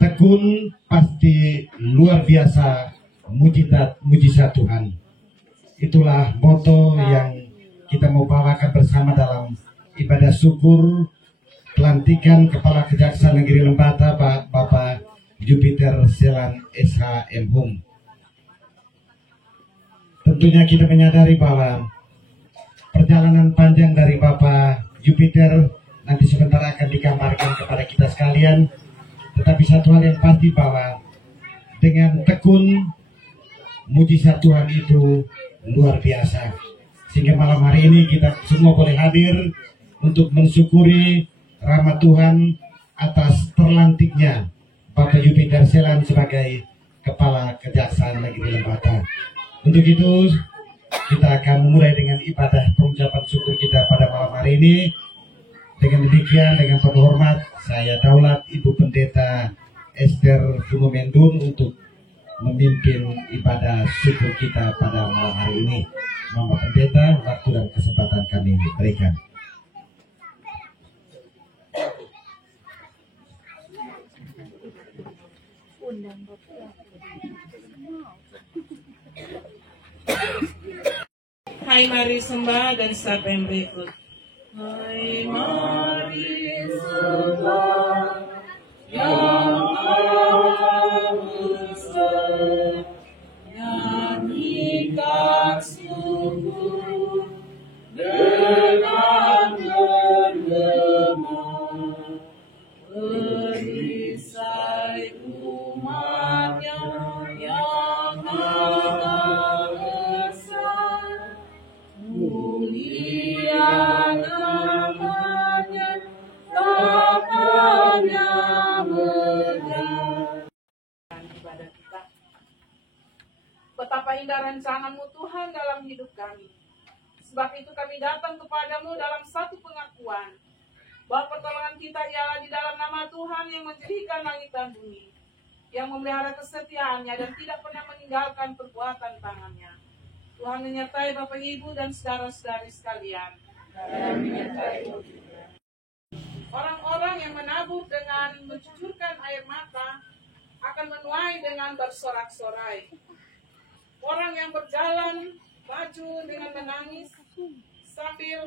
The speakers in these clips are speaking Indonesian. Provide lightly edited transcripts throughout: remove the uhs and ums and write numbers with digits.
tekun pasti luar biasa, mujizat Tuhan. Itulah moto yang kita mau bawakan bersama dalam ibadah syukur pelantikan Kepala Kejaksaan Negeri Lembata Bapak Jupiter Selan SH.M. Hum. Tentunya kita menyadari bahwa perjalanan panjang dari Bapak Jupiter nanti sebentar akan digambarkan kepada kita sekalian. Tetapi satu hal yang pasti bahwa dengan tekun mujizat Tuhan itu luar biasa. Sehingga malam hari ini kita semua boleh hadir untuk mensyukuri rahmat Tuhan atas terlantiknya Bapak Jupiter Selan sebagai Kepala Kejaksaan Negeri Lembata. Untuk itu kita akan memulai dengan ibadah pengucapan syukur kita pada malam hari ini. Dengan demikian, dengan penuh hormat, saya daulat Ibu Pendeta Esther Fumomendun untuk memimpin ibadah syukur kita pada malam hari ini. Mama Pendeta, waktu dan kesempatan kami berikan. Hai, mari sembah dan siapa yang berikut. Hai, mari sembah yang agung, nyanyikan syukur dengan bergema, perisai umatnya yang maha esa, mulia namanya, Bapaknya megah. Ibadah kita. Betapa indah rancangan-Mu Tuhan dalam hidup kami. Sebab itu kami datang kepadamu dalam satu pengakuan bahwa pertolongan kita ialah di dalam nama Tuhan yang menjadikan langit dan bumi, yang memelihara kesetiaannya dan tidak pernah meninggalkan perbuatan tangannya. Tuhan menyertai Bapak Ibu dan saudara-saudari sekalian. Orang-orang yang menabur dengan mencucurkan air mata akan menuai dengan bersorak-sorai. Orang yang berjalan maju dengan menangis sambil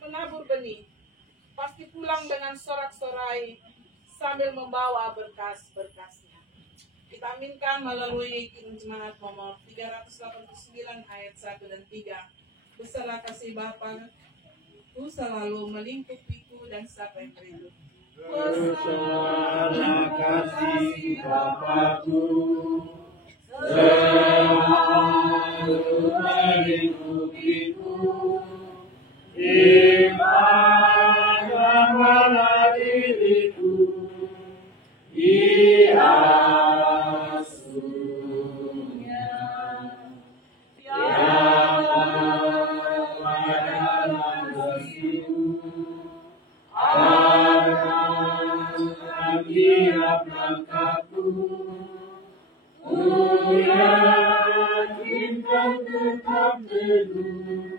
menabur benih pasti pulang dengan sorak-sorai sambil membawa berkas-berkasnya. Kita aminkan melalui Jemaat nomor 389 ayat 1 dan 3. Beserta kasih Bapa, Ku selalu melingkupiku dan siapa yang berikut. Beserta kasih Bapa-Ku selalu melingkupiku di mana diriku diasuhnya. Yang adalah kasih-Mu arahkan tiap langkahku. Ku yakin Kau tetap teguh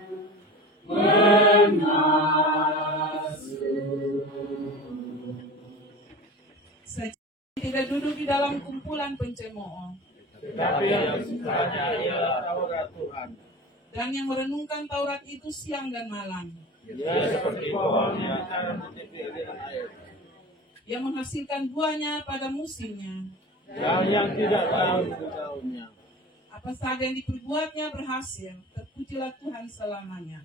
Saya tidak duduk di dalam kumpulan pencemooh, tetapi yang sukanya ialah Taurat Tuhan. Dan yang merenungkan Taurat itu siang dan malam. Dia seperti pohon yang tanam di tepi aliran air, Yang menghasilkan buahnya pada musimnya. dan yang tidak tahu daunnya. Apa saja yang diperbuatnya berhasil. Terpujilah Tuhan selamanya.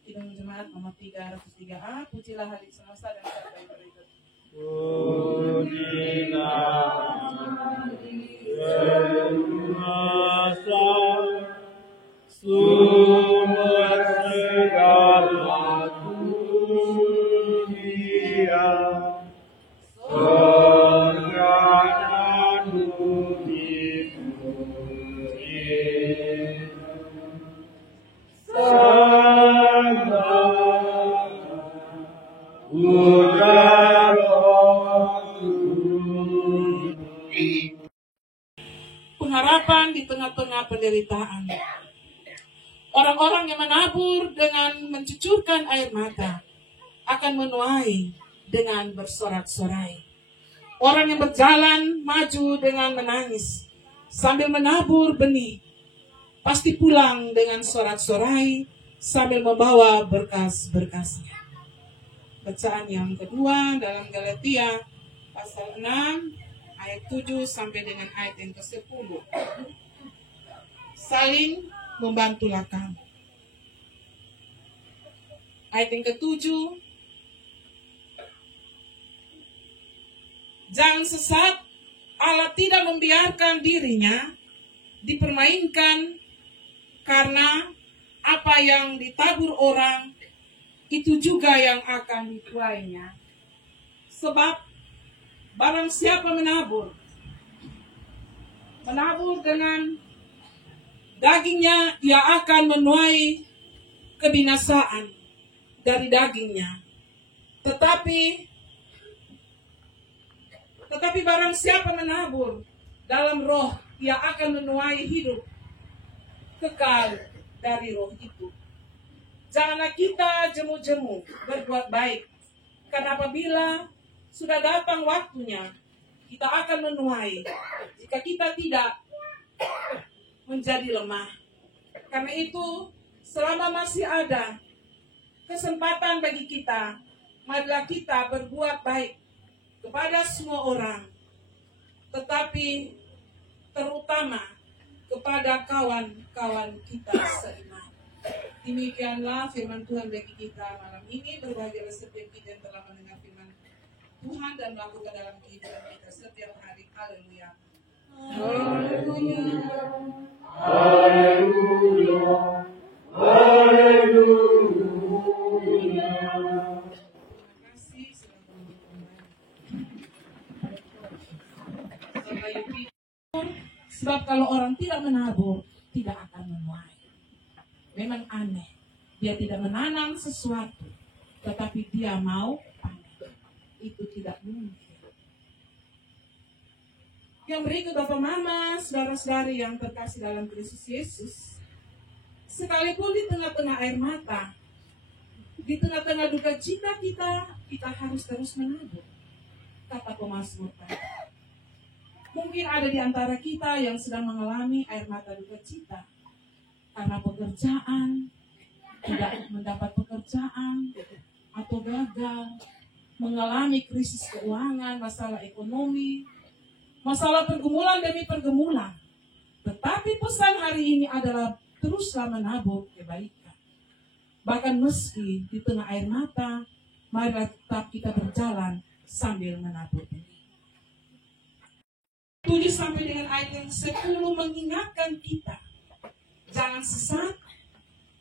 Kidung Jemaat nomor 303A. Pujilah hari semesta dan siapa yang berikut. Pujilah semesta, sumber segala dunia, surga dan bumi puji. Pengharapan di tengah-tengah penderitaan. Orang-orang yang menabur dengan mencucurkan air mata akan menuai dengan bersorak-sorai. Orang yang berjalan maju dengan menangis sambil menabur benih, pasti pulang dengan sorak-sorai sambil membawa berkas-berkasnya. Bacaan yang kedua dalam Galatia pasal 6 ayat 7 sampai dengan ayat yang ke-10. Saling membantulah kamu. Ayat yang ke-7, jangan sesat, Allah tidak membiarkan dirinya dipermainkan, karena apa yang ditabur orang itu juga yang akan dituainya. Sebab barang siapa menabur dengan dagingnya, ia akan menuai kebinasaan dari dagingnya. Tetapi barang siapa menabur dalam roh, ia akan menuai hidup kekal dari roh itu. Janganlah kita jemu-jemu berbuat baik, karena apabila sudah datang waktunya, kita akan menuai jika kita tidak menjadi lemah. Karena itu, selama masih ada kesempatan bagi kita, marilah kita berbuat baik kepada semua orang, tetapi terutama kepada kawan-kawan kita seiman. Demikianlah firman Tuhan bagi kita malam ini. Berbahagialah setiap kita yang telah mendengar firman Tuhan dan melakukan dalam kehidupan kita setiap hari. Haleluya. Haleluya. Haleluya. Haleluya. Terima kasih sudah menonton. Sebab kalau orang tidak menabur, tidak akan menuai. Memang aneh, dia tidak menanam sesuatu, tetapi dia mau panen. Itu tidak mungkin. Yang berikut Bapak Mama, saudara-saudari yang terkasih dalam Kristus Yesus, sekalipun di tengah-tengah air mata, di tengah-tengah duka cita kita harus terus menabur. Kata pemazmur tadi. Mungkin ada di antara kita yang sedang mengalami air mata duka cita karena pekerjaan, tidak mendapat pekerjaan, atau gagal, mengalami krisis keuangan, masalah ekonomi, masalah pergumulan demi pergumulan. Tetapi pesan hari ini adalah teruslah menabur kebaikan. Bahkan meski di tengah air mata, marilah tetap kita berjalan sambil menabur benih. 7 sampai dengan ayat yang 10 mengingatkan kita, jangan sesat.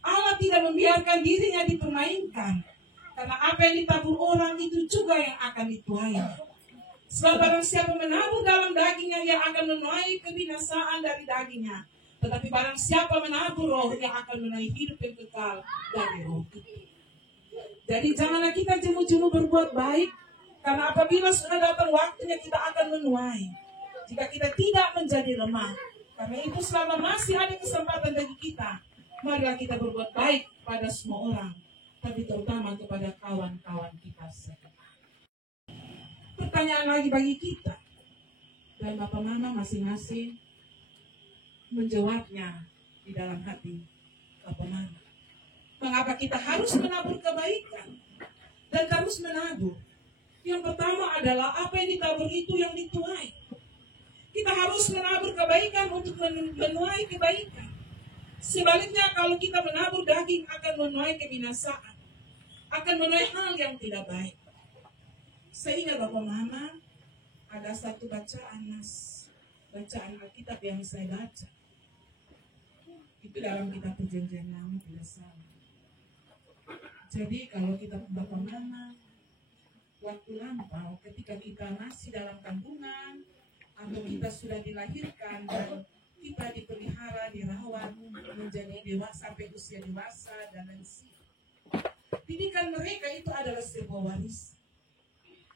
Allah tidak membiarkan dirinya dipermainkan, karena apa yang ditabur orang itu juga yang akan dituai. Sebab barang siapa menabur dalam dagingnya, ia akan menuai kebinasaan dari dagingnya. Tetapi barang siapa menabur roh, ia akan menuai hidup yang kekal dari roh itu. Jadi janganlah kita jemu-jemu berbuat baik, karena apabila sudah datang waktunya kita akan menuai. Jika kita tidak menjadi lemah. Karena itu selama masih ada kesempatan bagi kita, marilah kita berbuat baik pada semua orang, tapi terutama kepada kawan-kawan kita seiman. Pertanyaan lagi bagi kita, dan Bapak Mama masing-masing menjawabnya di dalam hati Bapak Mama. Mengapa kita harus menabur kebaikan dan terus menabur? Yang pertama adalah apa yang ditabur itu yang dituai. Kita harus menabur kebaikan untuk menuai kebaikan. Sebaliknya kalau kita menabur daging akan menuai kebinasaan, akan menuai hal yang tidak baik. Sehingga Bapak Mama, ada satu bacaan Alkitab yang saya baca. Itu dalam kitab Perjanjian Lama tidak salah. Jadi kalau kita Bapak Mama, waktu lampau ketika kita masih dalam kandungan, atau kita sudah dilahirkan dan kita dipelihara, dirawat menjadi dewasa sampai usia dewasa dan lain sebagainya. Didikan mereka itu adalah sebuah warisan.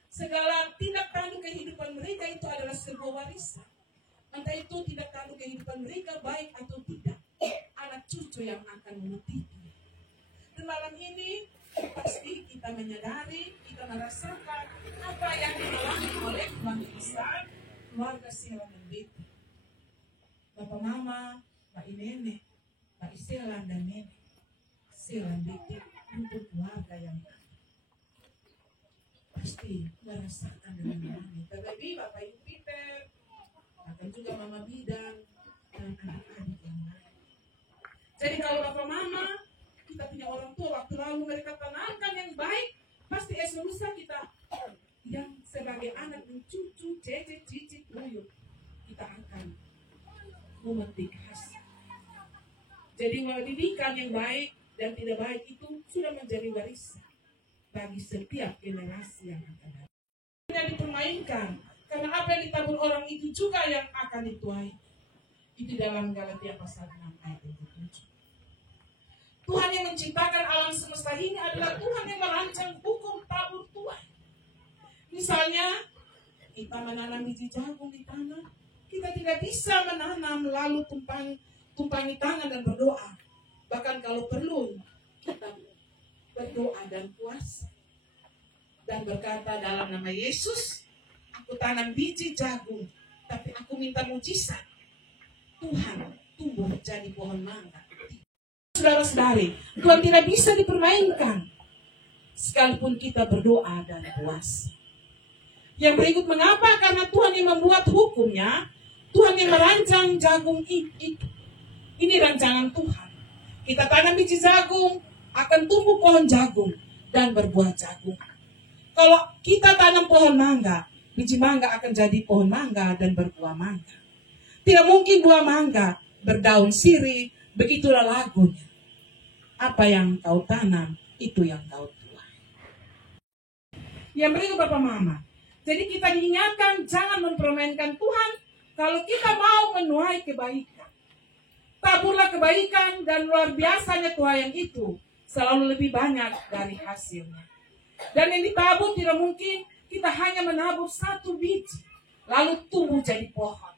Segala tindak tanduk kehidupan mereka itu adalah sebuah warisan. Entah itu tindak tanduk kehidupan mereka baik atau tidak, anak cucu yang akan mengikuti. Dan malam ini pasti kita menyadari, kita merasakan apa yang dialami oleh keluarga keluarga Sela dan Betty. Bapak Mama, Pak Nenek, Pak Sela dan Nenek, Sela dan Betty untuk keluarga yang pasti merasakan dengan ini. Terlebih Bapak Ibu Peter, akan juga Mama Bidang dan anak-anak yang lain. Jadi kalau Bapak Mama, kita punya orang tua, waktu lalu mereka tanamkan yang baik, pasti esok lusa kita yang sebagai anak mencucu, cecek, cicit, buyut, kita akan memetik hasil. Jadi pendidikan yang baik dan tidak baik itu sudah menjadi warisan bagi setiap generasi yang akan datang. Tidak dipermainkan, karena apa yang ditabur orang itu juga yang akan dituai. Itu dalam Galatia pasal 6 ayat 7. Tuhan yang menciptakan alam semesta ini adalah Tuhan yang merancang hukum tabur tuai. Misalnya, kita menanam biji jagung di tanah, kita tidak bisa menanam lalu tumpangi tangan dan berdoa. Bahkan kalau perlu, kita berdoa dan puasa. Dan berkata dalam nama Yesus, aku tanam biji jagung, tapi aku minta mujizat. Tuhan tumbuh jadi pohon mangga. Saudara-saudari, Tuhan tidak bisa dipermainkan. Sekalipun kita berdoa dan puasa. Yang berikut mengapa? Karena Tuhan yang membuat hukumnya, Tuhan yang merancang jagung itu. Ini rancangan Tuhan. Kita tanam biji jagung, akan tumbuh pohon jagung dan berbuah jagung. Kalau kita tanam pohon mangga, biji mangga akan jadi pohon mangga dan berbuah mangga. Tidak mungkin buah mangga berdaun sirih, begitulah lagunya. Apa yang kau tanam, itu yang kau tuai. Yang berikut Bapak Mama. Jadi kita diingatkan jangan mempermainkan Tuhan kalau kita mau menuai kebaikan. Taburlah kebaikan dan luar biasanya tuaian itu selalu lebih banyak dari hasilnya. Dan yang ditabur tidak mungkin kita hanya menabur satu biji, lalu tumbuh jadi pohon,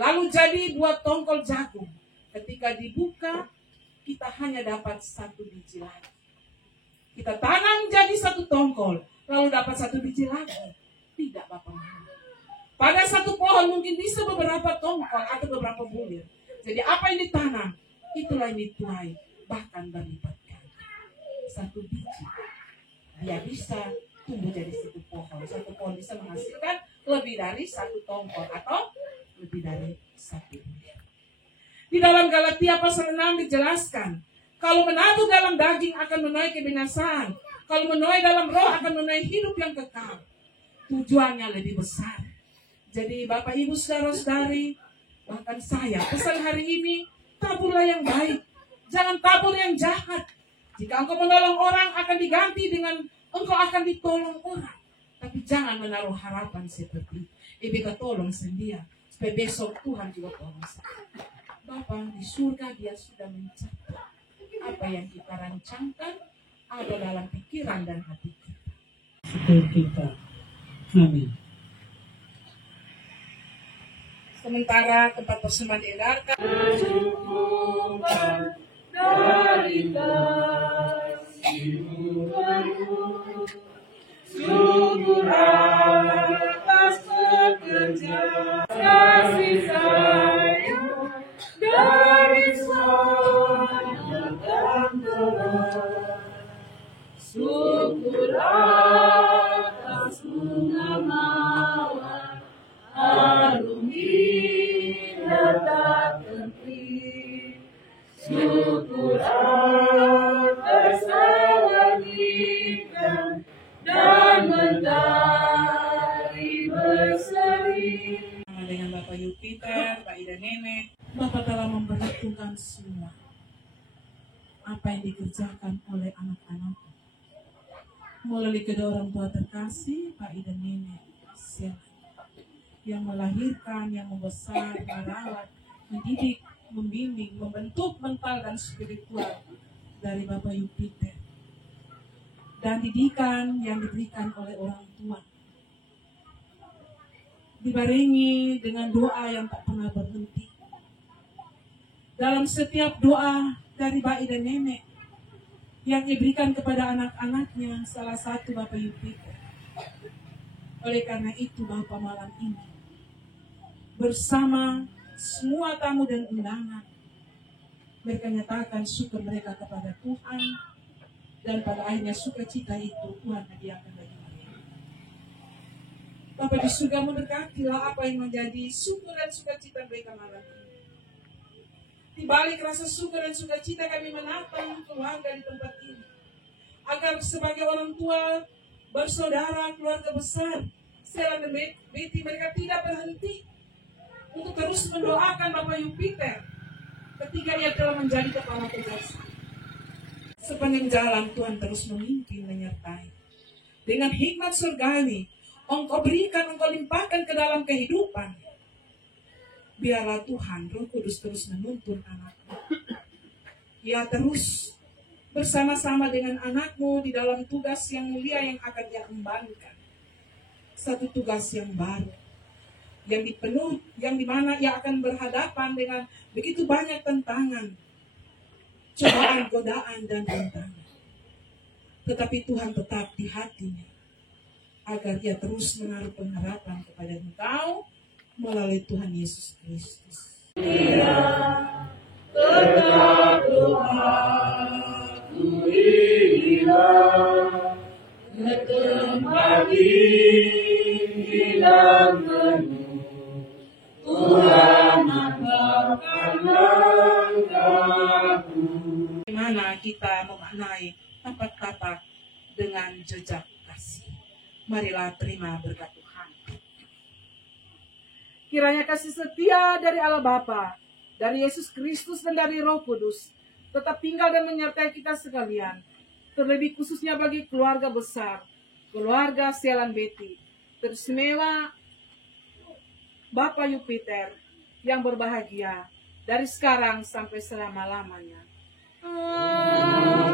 lalu jadi buah tongkol jagung. Ketika dibuka, kita hanya dapat satu biji lagi. Kita tanam jadi satu tongkol, lalu dapat satu biji lagi. Tidak Bapak Mama. Pada satu pohon mungkin bisa beberapa tongkol atau beberapa bulir. Jadi apa yang ditanam, itulah yang dituai, bahkan berlipat ganda. Satu biji, dia bisa tumbuh jadi satu pohon. Satu pohon bisa menghasilkan lebih dari satu tongkol atau lebih dari satu bulir. Di dalam Galatia pasal 6 dijelaskan, kalau menabur dalam daging akan menuai kebinasaan, kalau menuai dalam roh akan menuai hidup yang kekal. Tujuannya lebih besar. Jadi Bapak Ibu saudara-saudari, bahkan saya pesan hari ini, taburlah yang baik, jangan tabur yang jahat. Jika engkau menolong orang akan diganti dengan engkau akan ditolong orang. Tapi jangan menaruh harapan seperti Ibu tolong sendiri, supaya besok Tuhan juga tolong saya. Bapa di surga, dia sudah mencatat apa yang kita rancangkan ada dalam pikiran dan hati kita. Syukur kita. Amin. Sementara tempat persembahan diedarkan, Kecukupan dari kasih-Mu baru, syukur atas pekerjaan kasih sayang dari sorga dan terang. Syukur atas bunga mawar harum indah tak henti. Syukur atas awan ikan dan mentari berseri. dengan Bapak Yupiter, Pak Ida Nenek, Bapak telah memperhitungkan semua apa yang dikerjakan oleh anak-anak melalui kedua orang tua terkasih, Pak Ida Nenek, Sela, yang melahirkan, yang membesar, merawat, mendidik, membimbing, membentuk mental dan spiritual dari Bapak Yupiter, dan didikan yang diberikan oleh orang tua, dibarengi dengan doa yang tak pernah berhenti. Dalam setiap doa dari Pak Ida Nenek, yang diberikan kepada anak-anaknya, salah satu Bapak Yupiter. Oleh karena itu Bapak malam ini bersama semua tamu dan undangan, mereka nyatakan syukur mereka kepada Tuhan, dan pada akhirnya sukacita itu Tuhan hadiahkan bagi mereka. Bapak di surga memberkatilah apa yang menjadi syukur dan sukacita mereka malam ini. Di balik rasa syukur dan sukacita kami menatang keluarga di tempat ini, agar sebagai orang tua, bersaudara, keluarga besar, Selan dan Betty, mereka tidak berhenti untuk terus mendoakan Bapak Yupiter ketika ia telah menjadi kepala tugas. Sepanjang jalan Tuhan terus memimpin, menyertai. Dengan hikmat surgawi, Engkau berikan, Engkau limpahkan ke dalam kehidupan. Biarlah Tuhan, Roh Kudus terus menuntun anakmu. Ia terus bersama-sama dengan anakmu di dalam tugas yang mulia yang akan dia embankan. Satu tugas yang baru, yang dipenuhi, yang dimana ia akan berhadapan dengan begitu banyak tantangan, cobaan, godaan, dan rintangan. Tetapi Tuhan tetap di hatinya, agar ia terus menaruh pengharapan kepada Engkau melalui Tuhan Yesus Kristus. Dia tetap doaku hilang, tempat hilang penuh, Tuhan mantapkan langkahku. Bagaimana kita memaknai tapak-tapak dengan jejak kasih? Marilah terima berkat Tuhan. Kiranya kasih setia dari Allah Bapa, dari Yesus Kristus dan dari Roh Kudus tetap tinggal dan menyertai kita sekalian. Terlebih khususnya bagi keluarga besar, keluarga Selan Betty, teristimewa Bapak Yupiter yang berbahagia dari sekarang sampai selama-lamanya. Amin.